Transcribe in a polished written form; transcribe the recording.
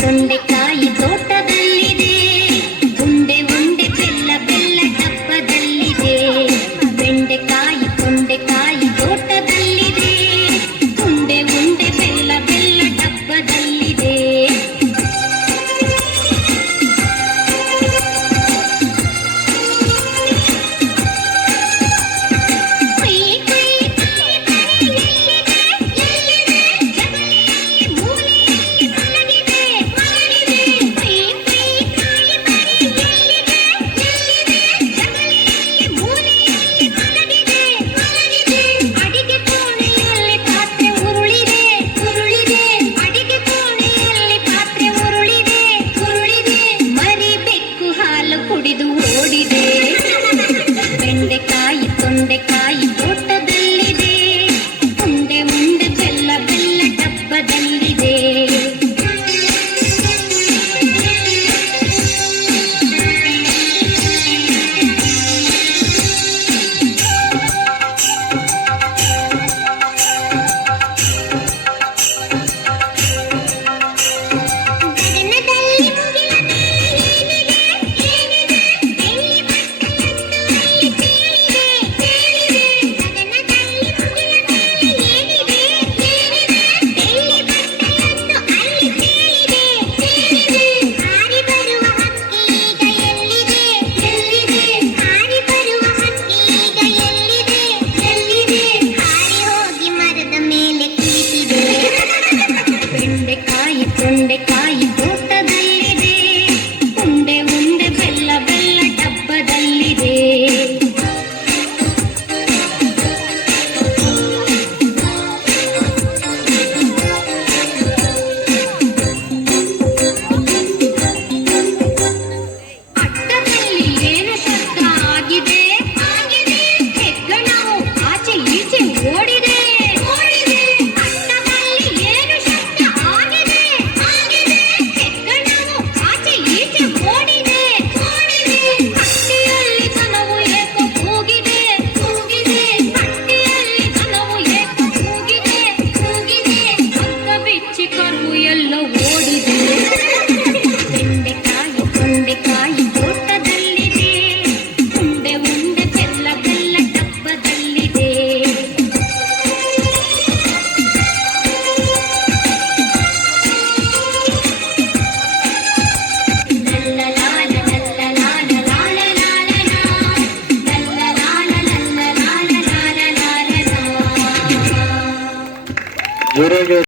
ತೊಂಡೆಕಾಯಿ ತೋಟದಲ್ಲಿದೆ, ಉಂಡೆ ಉಂಡೆ ಬೆಲ್ಲ ಬೆಲ್ಲ ಡಬ್ಬದಲ್ಲಿದೆ. ಬೆಂಡೆಕಾಯಿ ತೊಂಡೆಕಾಯಿ ತೋಟದಲ್ಲಿದೆ, ಉಂಡೆ ಉಂಡೆ ಬೆಲ್ಲ ಬೆಲ್ಲ ಡಬ್ಬದಲ್ಲಿದೆ. ಕುಡಿದು ಓಡಿದೆ. ಬೆಂಡೆಕಾಯಿ ತೊಂಡೆಕಾಯಿ ತೋಟದಲ್ಲಿದೆ, ಉಂಡೆ ಉಂಡೆ ಬೆಲ್ಲ ಬೆಲ್ಲ ಡಬ್ಬದಲ್ಲಿದೆ. ಬೆಂಡೆಕಾಯಿ ತೊಂಡೆಕಾಯಿ ತೋಟದಲ್ಲಿದೆ, ಉಂಡೆ ಉಂಡೆ ಬೆಲ್ಲ ಬೆಲ್ಲ ಡಬ್ಬದಲ್ಲಿದೆ. ಅಟ್ಟದಲ್ಲಿ ಏನು ಶಬ್ದ ಆಗಿದೆ? ಹೆಗ್ಗಣವು ಆಚೆ ಈಚೆ ಓಡಿದೆ. ಎಲ್ಲ ಓಡಿದೆ. ಬೆಂಡೆಕಾಯಿ ತೊಂಡೆಕಾಯಿ ತೋಟದಲ್ಲಿದೆ, ಉಂಡೆ ಉಂಡೆ ಬೆಲ್ಲ ಬೆಲ್ಲ ಡಬ್ಬದಲ್ಲಿದೆ. ಜೋರಾಗಿ